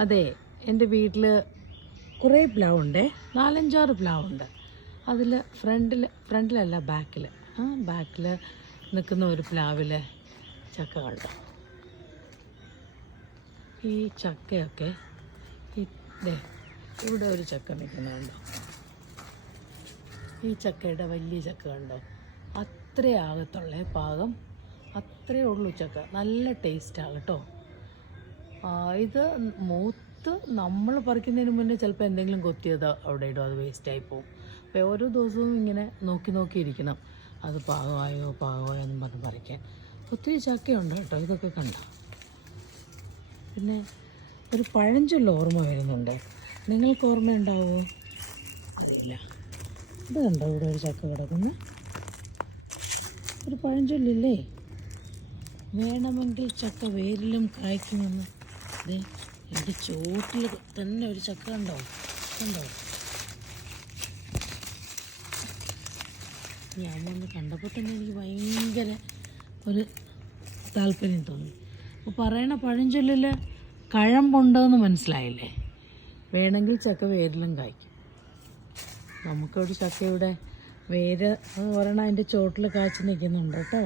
അതെ, എൻ്റെ വീട്ടിൽ കുറേ പ്ലാവുണ്ടേ, 4-5 പ്ലാവുണ്ട്. അതിൽ ഫ്രണ്ടിലല്ല ബാക്കിൽ നിൽക്കുന്ന ഒരു പ്ലാവിൽ ചക്ക കണ്ടോ. ഈ ചക്കയൊക്കെ ഇവിടെ ഒരു ചക്ക നിൽക്കുന്നുണ്ടോ. ഈ ചക്കയുടെ വലിയ ചക്ക കണ്ടോ, അത്രേ ആകത്തുള്ളേ പാകം, അത്രേ ഉള്ളൂ ചക്ക. നല്ല ടേസ്റ്റാണ് കേട്ടോ. ഇത് മൂത്ത് നമ്മൾ പറിക്കുന്നതിന് മുന്നേ ചിലപ്പോൾ എന്തെങ്കിലും കൊത്തിയത് അവിടെ ഇടും, അത് വേസ്റ്റായി പോകും. അപ്പോൾ ഓരോ ദിവസവും ഇങ്ങനെ നോക്കി ഇരിക്കണം, അത് പാകമായോ എന്നും പറഞ്ഞ് പറിക്കാൻ. ഒത്തിരി ചക്കയുണ്ട് കേട്ടോ. ഇതൊക്കെ കണ്ടോ. പിന്നെ ഒരു പഴഞ്ചൊല്ല് ഓർമ്മ വരുന്നുണ്ട്, നിങ്ങൾക്ക് ഓർമ്മയുണ്ടാവുമോ അറിയില്ല. ഇത് കണ്ടോ, ഇവിടെ ഒരു ചക്ക കിടക്കുന്നു. ഒരു പഴഞ്ചൊല്ലില്ലേ, വേണമെങ്കിൽ ചക്ക വേരിലും കായ്ക്കുമെന്ന്. അതെ, എൻ്റെ ചോട്ടിൽ തന്നെ ഒരു ചക്ക കണ്ടോ. ഞാൻ വന്ന് കണ്ടപ്പോൾ തന്നെ എനിക്ക് ഭയങ്കര ഒരു താല്പര്യം തോന്നി. അപ്പോൾ പറയണ പഴഞ്ചൊല്ലിൽ കഴമ്പുണ്ടെന്ന് മനസ്സിലായില്ലേ. വേണമെങ്കിൽ ചക്ക വേരിലും കായ്ക്കും. നമുക്കൊരു ചക്കയുടെ വേര് എന്ന് പറയണ അതിൻ്റെ ചോട്ടിൽ കായ്ച്ച് നിൽക്കുന്നുണ്ട് കേട്ടോ.